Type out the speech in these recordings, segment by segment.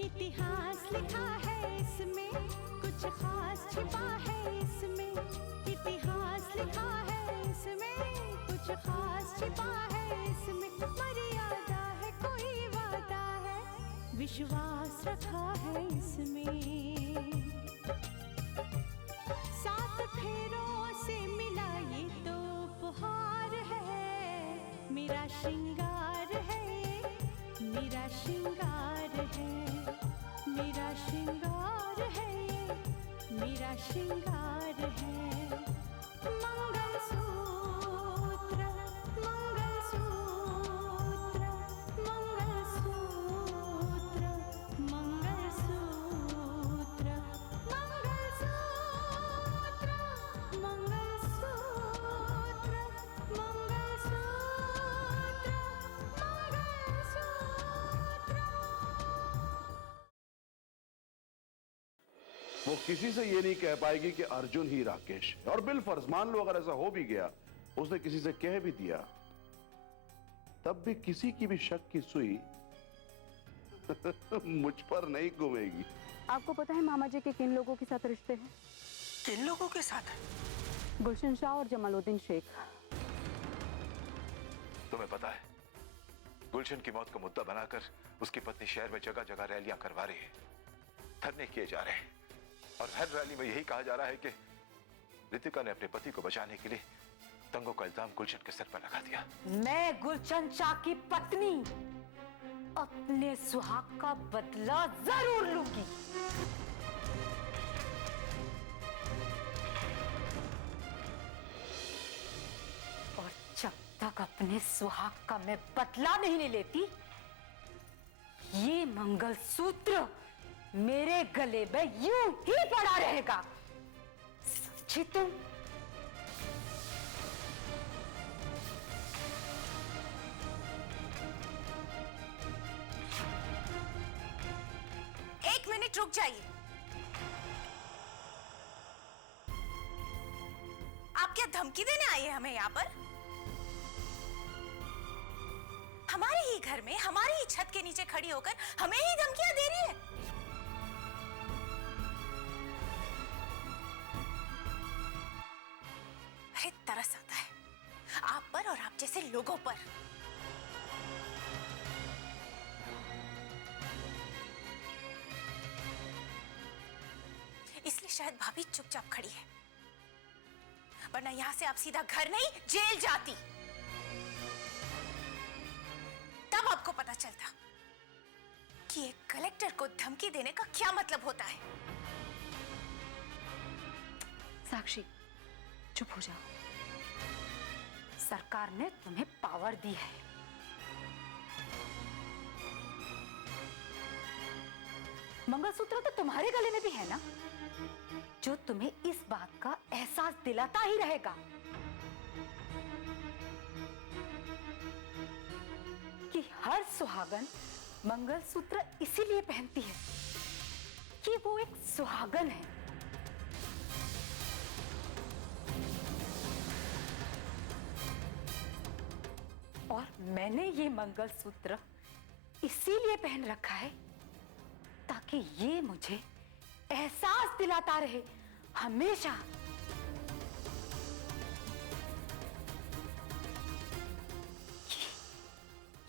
इतिहास लिखा है इसमें, कुछ खास छिपा है इसमें। इतिहास लिखा है इसमें, कुछ खास छिपा है इसमें। मर्यादा है, कोई वादा है, विश्वास रखा है इसमें। सात फेरों से मिला ये तो उपहार है, मेरा श्रृंगार है, मेरा श्रृंगार है, मेरा श्रृंगार है, मेरा श्रृंगार है। मंगलसूत्र, मंगलसूत्र, मंगलसूत्र, मंगलसूत्र, मंगलसूत्र, मंगलसूत्र, वो किसी से ये नहीं कह पाएगी कि अर्जुन ही राकेश है। और बिलफर्ज मान लो अगर ऐसा हो भी गया, उसने किसी से कह भी दिया, तब भी किसी की भी शक की सुई मुझ पर नहीं घूमेगी। आपको पता है मामा जी के किन लोगों के साथ रिश्ते हैं? किन लोगों के साथ? गुलशन शाह और जमालुद्दीन शेख। तुम्हें पता है, गुलशन की मौत को मुद्दा बनाकर उसकी पत्नी शहर में जगह जगह रैलियां करवा रही है, धरने किए जा रहे हैं, और हर रैली में यही कहा जा रहा है कि रितिका ने अपने पति को बचाने के लिए दंगों का इल्जाम गुलशन के सर पर लगा दिया। मैं गुलशन शाह की पत्नी अपने सुहाग का बदला जरूर लूंगी। और जब तक अपने सुहाग का मैं बदला नहीं लेती, ये मंगलसूत्र मेरे गले में यूं ही पड़ा रहेगा। समझी तुम? एक मिनट रुक जाइए। आप क्या धमकी देने आई है हमें यहाँ पर? हमारे ही घर में, हमारी ही छत के नीचे खड़ी होकर हमें ही धमकियां दे रही है। अरे तरस आता है आप पर और आप जैसे लोगों पर। इसलिए शायद भाभी चुपचाप खड़ी है, वरना यहां से आप सीधा घर नहीं जेल जाती। तब आपको पता चलता कि एक कलेक्टर को धमकी देने का क्या मतलब होता है। साक्षी, चुप हो जाओ। सरकार ने तुम्हें पावर दी है। मंगलसूत्र तो तुम्हारे गले में भी है ना, जो तुम्हें इस बात का एहसास दिलाता ही रहेगा कि हर सुहागन मंगलसूत्र इसीलिए पहनती है कि वो एक सुहागन है। और मैंने ये मंगलसूत्र इसीलिए पहन रखा है ताकि ये मुझे एहसास दिलाता रहे हमेशा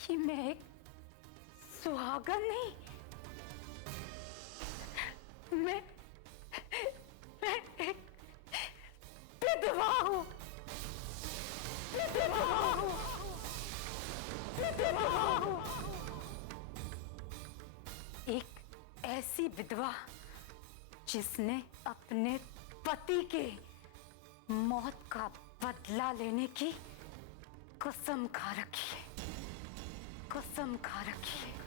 कि मैं एक सुहागन नहीं, मैं एक विधवा हूं, विधवा हूं, विधवा हूं। एक ऐसी विधवा जिसने अपने पति के मौत का बदला लेने की कसम खा रखी है, कसम खा रखी है।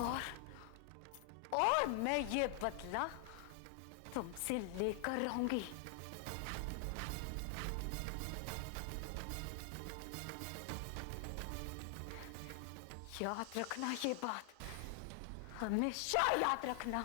और मैं ये बदला तुमसे लेकर रहूंगी। याद रखना ये बात, हमेशा याद रखना।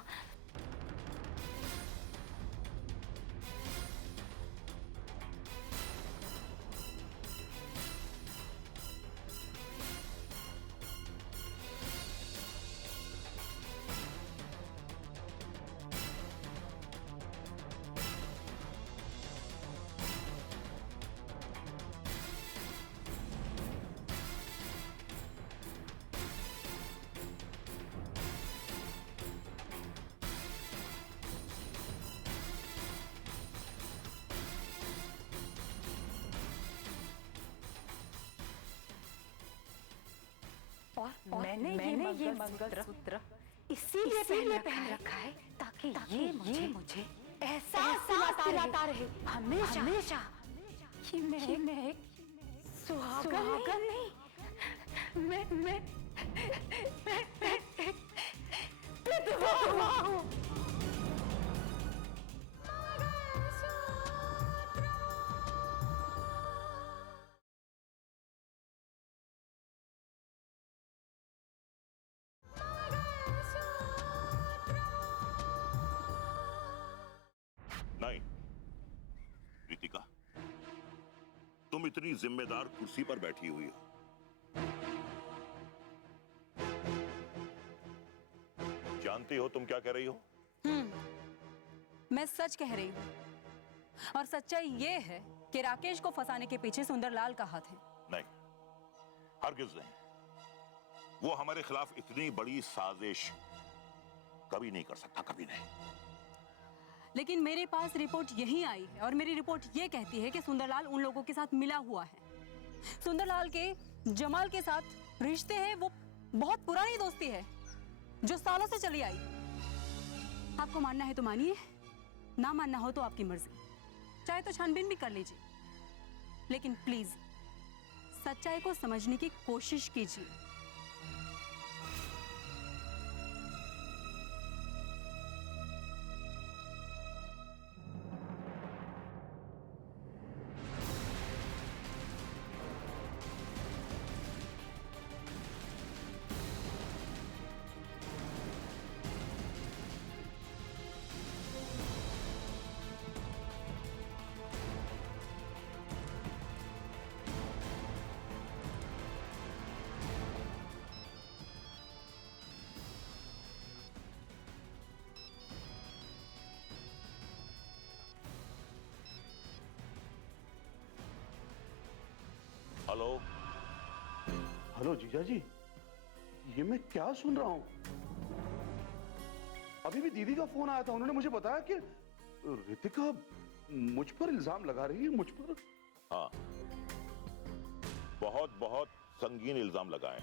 और मैंने ये मंगलसूत्र इसीलिए पहन रखा है ताकि ये मुझे एहसास दिलाता रहे हमेशा कि मैं एक सुहागन नहीं, मैं एक विधवा हूँ। नहीं रितिका, तुम इतनी जिम्मेदार कुर्सी पर बैठी हुई हो, जानती हो तुम क्या कह रही हो? मैं सच कह रही हूँ और सच्चाई ये है कि राकेश को फंसाने के पीछे सुंदरलाल का हाथ है। नहीं, हरगिज नहीं। वो हमारे खिलाफ इतनी बड़ी साजिश कभी नहीं कर सकता, कभी नहीं। लेकिन मेरे पास रिपोर्ट यही आई है और मेरी रिपोर्ट ये कहती है कि सुंदरलाल उन लोगों के साथ मिला हुआ है। सुंदरलाल के जमाल के साथ रिश्ते हैं, वो बहुत पुरानी दोस्ती है जो सालों से चली आई। आपको मानना है तो मानिए, ना मानना हो तो आपकी मर्जी, चाहे तो छानबीन भी कर लीजिए, लेकिन प्लीज सच्चाई को समझने की कोशिश कीजिए। हेलो हेलो जीजा जी, ये मैं क्या सुन रहा हूं? अभी भी दीदी का फोन आया था, उन्होंने मुझे बताया कि रितिका मुझ पर इल्जाम लगा रही है, मुझ पर। हाँ, बहुत बहुत संगीन इल्जाम लगाए।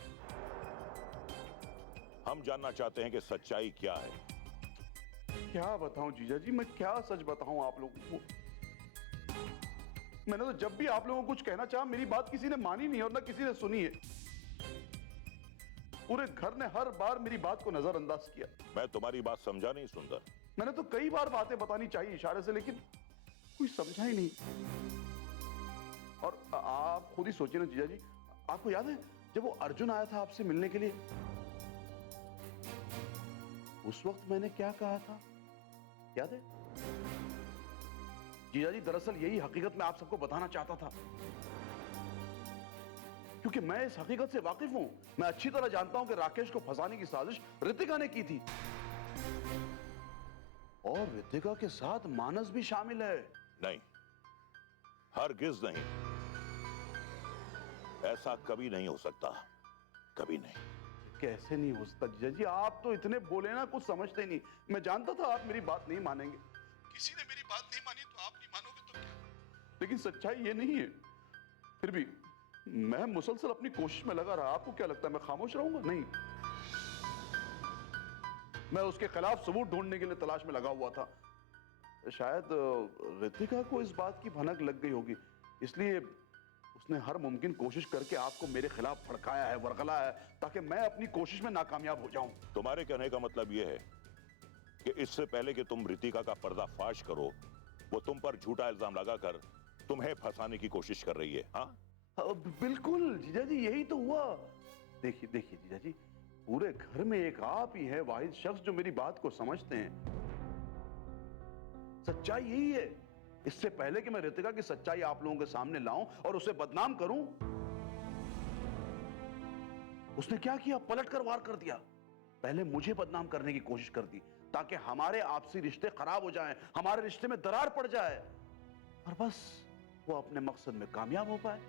हम जानना चाहते हैं कि सच्चाई क्या है। क्या बताऊं जीजा जी, मैं क्या सच बताऊं आप लोगों को? मैंने तो जब भी आप लोगों को कुछ कहना चाहा, मेरी बात किसी ने मानी नहीं और ना किसी ने सुनी है। पूरे घर ने हर बार मेरी बात को नजरअंदाज किया। मैं तुम्हारी बात समझा नहीं सुंदर। मैंने तो कई बार बातें बतानी चाहिए इशारे से, लेकिन कोई समझा ही नहीं। और आप खुद ही सोचिए ना जीजा जी, आपको याद है जब वो अर्जुन आया था आपसे मिलने के लिए, उस वक्त मैंने क्या कहा था, याद है? जीजा जी, दरअसल यही हकीकत मैं आप सबको बताना चाहता था, क्योंकि मैं इस हकीकत से वाकिफ हूं। मैं अच्छी तरह जानता हूं कि राकेश को फंसाने की साजिश रितिका ने की थी और रितिका के साथ मानस भी शामिल है। नहीं, हरगिज नहीं, ऐसा कभी नहीं हो सकता, कभी नहीं। कैसे नहीं हो सकता जीजा जी? आप तो इतने बोले ना, कुछ समझते नहीं। मैं जानता था आप मेरी बात नहीं मानेंगे, किसी ने मेरी बात नहीं मानी तो आप नहीं मानोगे तो क्या? लेकिन सच्चाई ये नहीं है। फिर भी मैं मुसलसल अपनी कोशिश में लगा रहा। आपको क्या लगता है मैं खामोश रहूंगा? नहीं, मैं उसके खिलाफ सबूत ढूंढने के लिए तलाश में लगा हुआ था। शायद रितिका को इस बात की भनक लग गई होगी, इसलिए उसने हर मुमकिन कोशिश करके आपको मेरे खिलाफ भड़काया है, वरगलाया है, ताकि मैं अपनी कोशिश में नाकामयाब हो जाऊं। तुम्हारे कहने का मतलब यह है कि इससे पहले कि तुम रितिका का पर्दाफाश करो, वो तुम पर झूठा इल्जाम लगाकर तुम्हें फंसाने की कोशिश कर रही है। हाँ, बिल्कुल जीजा जी, यही तो हुआ। देखिए देखिए जीजा जी, पूरे घर में एक आप ही है वाहिद शख्स जो मेरी बात को समझते हैं। सच्चाई यही है। इससे पहले कि मैं रितिका की सच्चाई आप लोगों के सामने लाऊं और उसे बदनाम करूं, उसने क्या किया? पलटकर वार कर दिया। पहले मुझे बदनाम करने की कोशिश कर दी ताकि हमारे आपसी रिश्ते खराब हो जाएं, हमारे रिश्ते में दरार पड़ जाए और बस वो अपने मकसद में कामयाब हो पाए,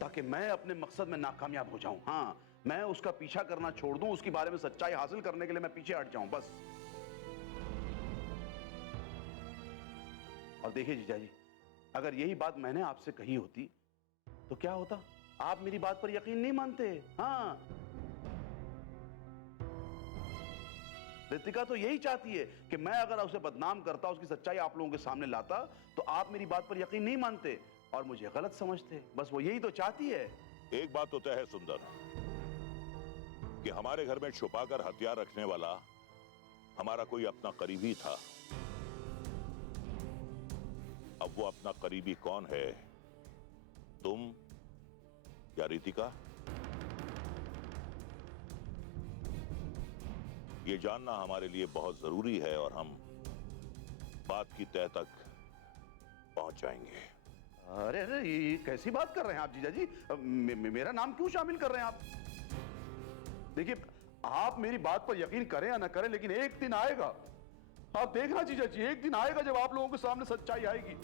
ताकि मैं अपने मकसद में नाकामयाब हो जाऊं। हां, मैं उसका पीछा करना छोड़ दूं, उसके बारे में सच्चाई हासिल करने के लिए मैं पीछे हट जाऊं, बस। और देखिए जीजा जी, अगर यही बात मैंने आपसे कही होती तो क्या होता? आप मेरी बात पर यकीन नहीं मानते। हाँ, रितिका तो यही चाहती है कि मैं अगर उसे बदनाम करता, उसकी सच्चाई आप लोगों के सामने लाता, तो आप मेरी बात पर यकीन नहीं मानते और मुझे गलत समझते। बस वो यही तो चाहती है। एक बात तो तय है सुंदर कि हमारे घर में छुपाकर हथियार रखने वाला हमारा कोई अपना करीबी था। अब वो अपना करीबी कौन है, तुम या रितिका? ये जानना हमारे लिए बहुत जरूरी है और हम बात की तह तक पहुंच जाएंगे। अरे अरे, ये कैसी बात कर रहे हैं आप जीजा जी? मेरा नाम क्यों शामिल कर रहे हैं आप? देखिए, आप मेरी बात पर यकीन करें या ना करें, लेकिन एक दिन आएगा, आप देखना जीजा जी, एक दिन आएगा जब आप लोगों के सामने सच्चाई आएगी।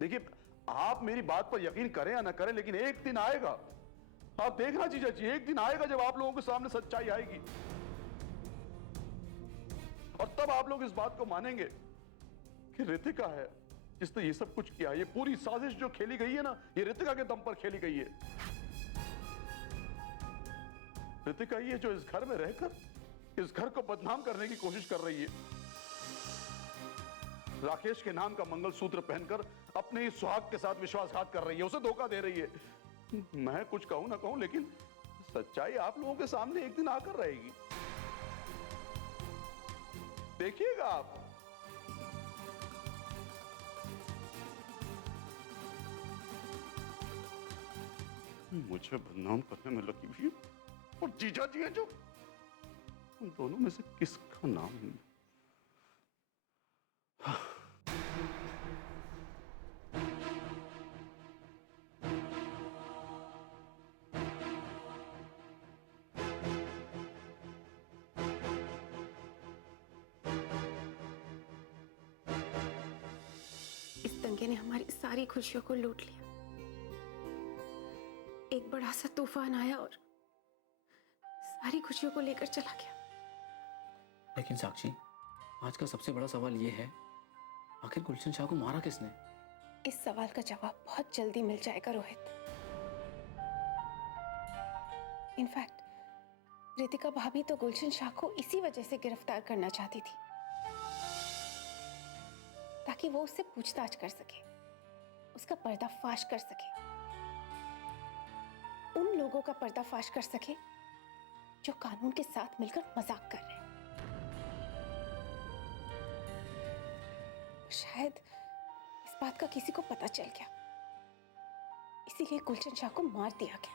देखिए, आप मेरी बात पर यकीन करें या ना करें, लेकिन एक दिन आएगा, आप देखना जीजा जी, एक दिन आएगा जब आप लोगों के सामने सच्चाई आएगी और तब आप लोग इस बात को मानेंगे कि रितिका है जिसने ये सब कुछ किया। ये पूरी साजिश जो खेली गई है ना, ये रितिका के दम पर खेली गई है। रितिका ही है जो इस घर में रहकर इस घर को बदनाम करने की कोशिश कर रही है। राकेश के नाम का मंगलसूत्र पहनकर अपने ही सुहाग के साथ विश्वासघात कर रही है, उसे धोखा दे रही है। मैं कुछ कहूं ना कहूं, लेकिन सच्चाई आप लोगों के सामने एक दिन आकर रहेगी, देखिएगा आप। मुझे बदनाम करने में लगी हुई और जीजा जी है जो, उन दोनों में से किसका नाम है? इस दंगे ने हमारी सारी खुशियों को लूट लिया। एक बड़ा सा तूफान आया और सारी खुशियों को लेकर चला गया। लेकिन साक्षी, आज का सबसे बड़ा सवाल यह है, आखिर गुलशन शाह को मारा किसने? इस सवाल का जवाब बहुत जल्दी मिल जाएगा रोहित। इनफैक्ट रितिका भाभी तो गुलशन शाह को इसी वजह से गिरफ्तार करना चाहती थी, ताकि वो उससे पूछताछ कर सके, उसका पर्दाफाश कर सके, उन लोगों का पर्दाफाश कर सके जो कानून के साथ मिलकर मजाक कर रहे हैं। शायद इस बात का किसी को पता चल गया, इसीलिए गुलशन शाह को मार दिया गया।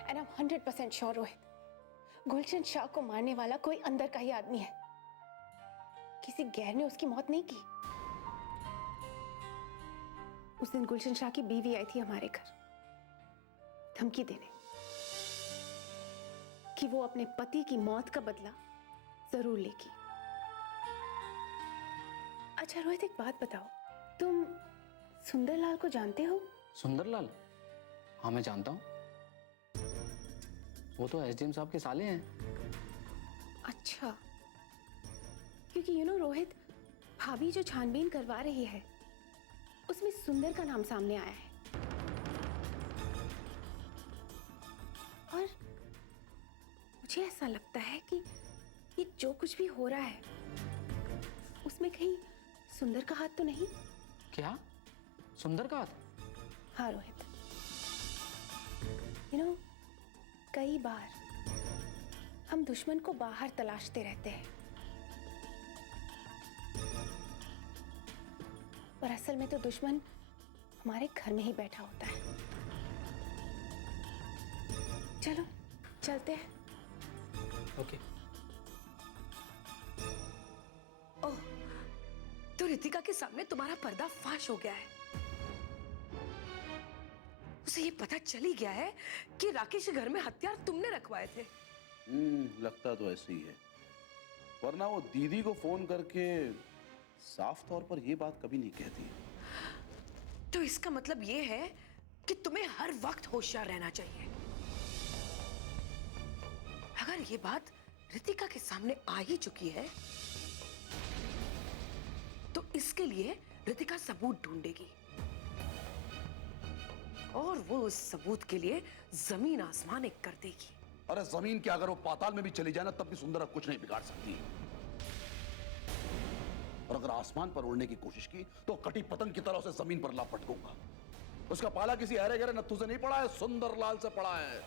And I am 100% sure Rohit, Gulshan Shah को मारने वाला कोई अंदर का ही आदमी है, किसी गैर ने उसकी मौत नहीं की। उस दिन गुलशन शाह की बीवी आई थी हमारे घर धमकी देने कि वो अपने पति की मौत का बदला जरूर लेगी। अच्छा रोहित, एक बात बताओ, तुम सुंदरलाल को जानते हो? सुंदरलाल? हाँ, मैं जानता हूँ। वो तो एसडीएम साहब के साले हैं। अच्छा, क्योंकि यू नो रोहित, भाभी जो छानबीन करवा रही है उसमें सुंदर का नाम सामने आया है, और मुझे ऐसा लगता है कि ये जो कुछ भी हो रहा है उसमें कहीं सुंदर का हाथ तो नहीं? क्या? सुंदर का हाथ? हाँ रोहित, यू नो, कई बार हम दुश्मन को बाहर तलाशते रहते हैं, पर असल में तो दुश्मन हमारे घर में ही बैठा होता है। चलो चलते हैं। ओके। ओह, तो रितिका के सामने तुम्हारा पर्दाफाश हो गया है। उसे ये पता चल ही गया है कि राकेश के घर में हथियार तुमने रखवाए थे। लगता तो ऐसे ही है, वरना वो दीदी को फोन करके साफ तौर पर ये बात कभी नहीं कहती। तो इसका मतलब ये है कि तुम्हें हर वक्त होशियार रहना चाहिए। अगर ये बात रितिका के सामने आ ही चुकी है तो इसके लिए रितिका सबूत ढूंढेगी और वो उस सबूत के लिए जमीन आसमान एक कर देगी। अरे जमीन क्या, अगर वो पाताल में भी चली जाए ना तब भी सुंदरा कुछ नहीं बिगाड़ सकती। और अगर आसमान पर उड़ने की कोशिश की तो कटी पतंग की तरह उसे जमीन पर लापट दूंगा। उसका पाला किसी हरे गहरे नत्थू से नहीं पड़ा है, सुंदरलाल से पड़ा है।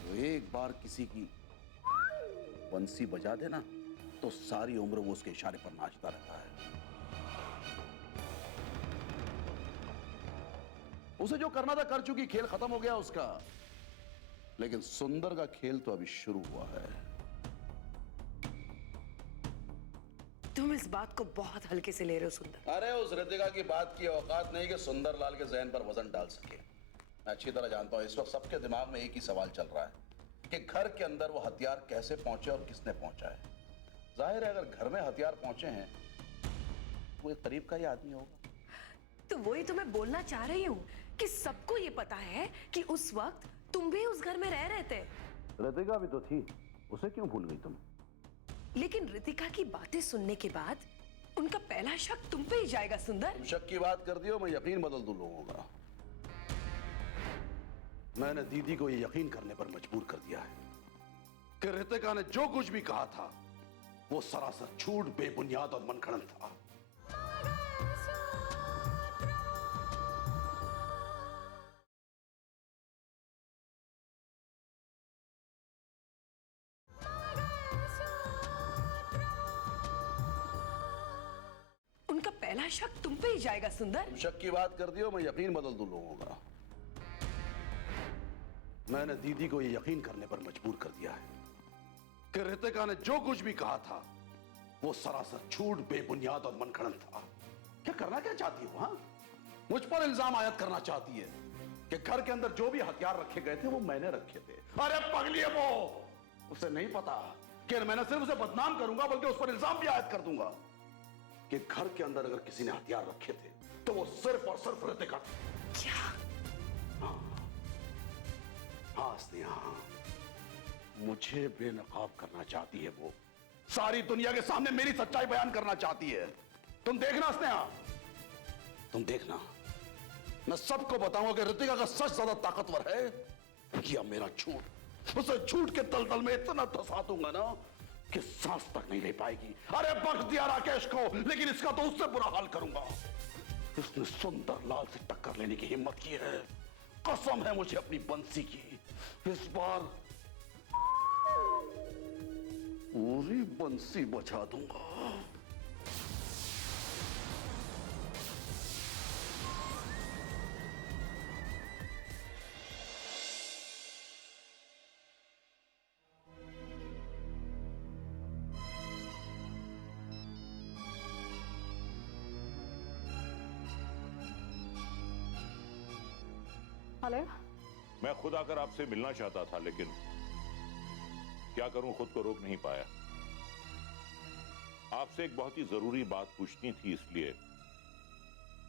तो एक बार किसी की बंसी बजा देना तो सारी उम्र वो उसके इशारे पर नाचता रहता है। उसे जो करना था कर चुकी, खेल खत्म हो गया उसका। लेकिन सुंदर का खेल तो अभी शुरू हुआ है। तुम इस बात को बहुत हल्के से ले रहे हो सुंदर। अरे उस रितिका की बात की औकात नहीं कि सुंदरलाल के जहन पर वजन डाल सके। मैं अच्छी तरह जानता हूं इस वक्त सबके दिमाग में एक ही सवाल चल रहा है कि घर के अंदर वो हथियार कैसे पहुंचे और किसने पहुंचा है। जाहिर है अगर घर में हथियार पहुंचे हैं वो एक करीब का ही आदमी होगा। तो वही तो मैं बोलना चाह रही हूँ कि सबको ये पता है कि उस वक्त तुम भी उस घर में रह रहे थे। रितिका भी तो थी, उसे क्यों भूल गई तुम? लेकिन रितिका की बातें सुनने के बाद उनका पहला शक तुम पे ही जाएगा सुंदर। तुम शक की बात कर दियो, मैं यकीन बदल दूं लोगों का। मैंने दीदी को ये यकीन करने पर मजबूर कर दिया है कि रितिका ने जो कुछ भी कहा था वो सरासर झूठ, बेबुनियाद और मनगढ़ंत था। उनका पहला शक तुम पे ही जाएगा सुंदर। तुम शक की बात कर दियो, मैं यकीन बदल दूं लोगों का। मैंने दीदी को ये यकीन करने पर मजबूर कर दिया है कि रितिका ने जो कुछ भी कहा था वो सरासर झूठ, बेबुनियाद और मनगढ़ंत था। क्या करना क्या चाहती हो? हाँ, मुझ पर इल्जाम आयद करना चाहती है कि घर के अंदर जो भी हथियार रखे गए थे वो मैंने रखे थे। अरे पगली है वो, उसे नहीं पता कि मैं न सिर्फ उसे बदनाम करूंगा बल्कि उस पर इल्जाम भी आयद कर दूंगा कि घर के अंदर अगर किसी ने हथियार रखे थे तो वो सिर्फ और सिर्फ रितिका। क्या? हाँ स्नेहा, मुझे बेनकाब करना चाहती है वो। सारी दुनिया के सामने मेरी सच्चाई बयान करना चाहती है। तुम देखना स्नेहा, तुम देखना, मैं सबको बताऊंगा कि रितिका का सच ज्यादा ताकतवर है या मेरा झूठ। उसे झूठ के दलदल में इतना धसा दूंगा ना कि सांस तक नहीं ले पाएगी। अरे बख्श दिया राकेश को, लेकिन इसका तो उससे बुरा हाल करूंगा। इसने सुंदरलाल से टक्कर लेने की हिम्मत की है। कसम है मुझे अपनी बंसी की, इस बार पूरी बंसी बचा दूंगा। हेलो, मैं खुद आकर आपसे मिलना चाहता था लेकिन क्या करूं, खुद को रोक नहीं पाया। आपसे एक बहुत ही जरूरी बात पूछनी थी, इसलिए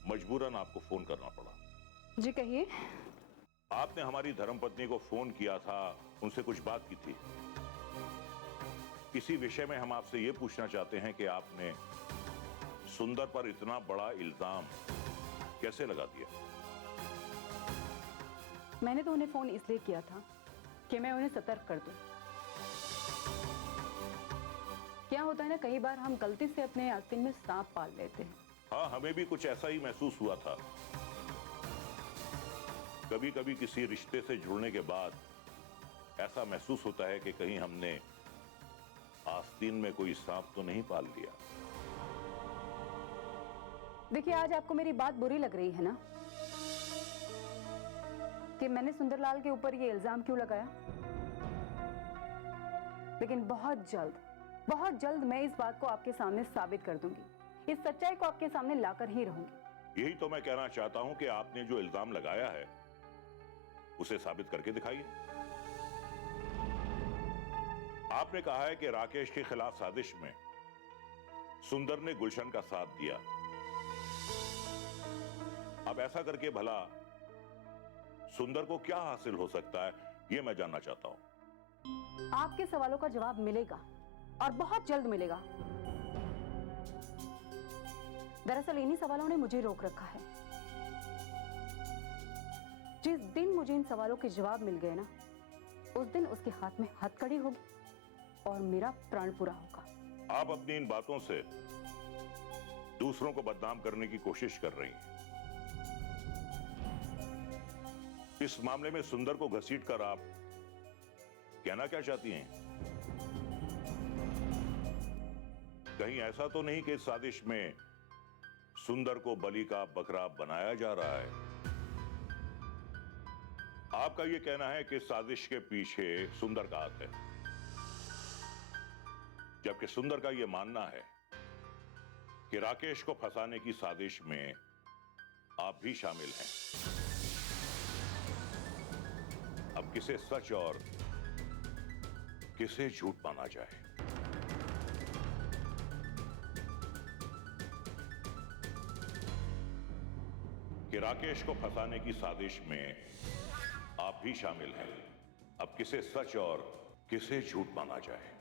मजबूरन आपको फोन करना पड़ा। जी कहिए। आपने हमारी धर्मपत्नी को फोन किया था, उनसे कुछ बात की थी। इसी विषय में हम आपसे यह पूछना चाहते हैं कि आपने सुंदर पर इतना बड़ा इल्जाम कैसे लगा दिया? मैंने तो उन्हें फोन इसलिए किया था कि मैं उन्हें सतर्क कर दूं। क्या होता है ना, कई बार हम गलती से अपने आस्तीन में सांप पाल लेते हैं। हाँ, हमें भी कुछ ऐसा ही महसूस हुआ था। कभी कभी किसी रिश्ते से जुड़ने के बाद ऐसा महसूस होता है कि कहीं हमने आस्तीन में कोई सांप तो नहीं पाल लिया। देखिए, आज आपको मेरी बात बुरी लग रही है ना कि मैंने सुंदरलाल के ऊपर ये इल्जाम क्यों लगाया, लेकिन बहुत जल्द मैं इस बात को आपके सामने साबित कर दूंगी। इस सच्चाई को आपके सामने लाकर ही रहूंगी। यही तो मैं कहना चाहता हूं कि आपने जो इल्जाम लगाया है उसे साबित करके दिखाइए। आपने कहा है कि राकेश के खिलाफ साजिश में सुंदर ने गुलशन का साथ दिया। अब ऐसा करके भला सुंदर को क्या हासिल हो सकता है, यह मैं जानना चाहता हूं। आपके सवालों का जवाब मिलेगा और बहुत जल्द मिलेगा। दरअसल इन्हीं सवालों ने मुझे रोक रखा है। जिस दिन मुझे इन सवालों के जवाब मिल गए ना, उस दिन उसके हाथ में हथकड़ी होगी और मेरा प्राण पूरा होगा। आप अपनी इन बातों से दूसरों को बदनाम करने की कोशिश कर रही हैं। इस मामले में सुंदर को घसीटकर आप कहना क्या चाहती हैं? कहीं ऐसा तो नहीं कि इस साजिश में सुंदर को बलि का बकरा बनाया जा रहा है? आपका यह कहना है कि साजिश के पीछे सुंदर का हाथ है, जबकि सुंदर का यह मानना है कि राकेश को फंसाने की साजिश में आप भी शामिल हैं। अब किसे सच और किसे झूठ माना जाए? कि राकेश को फंसाने की साजिश में आप भी शामिल हैं। अब किसे सच और किसे झूठ माना जाए?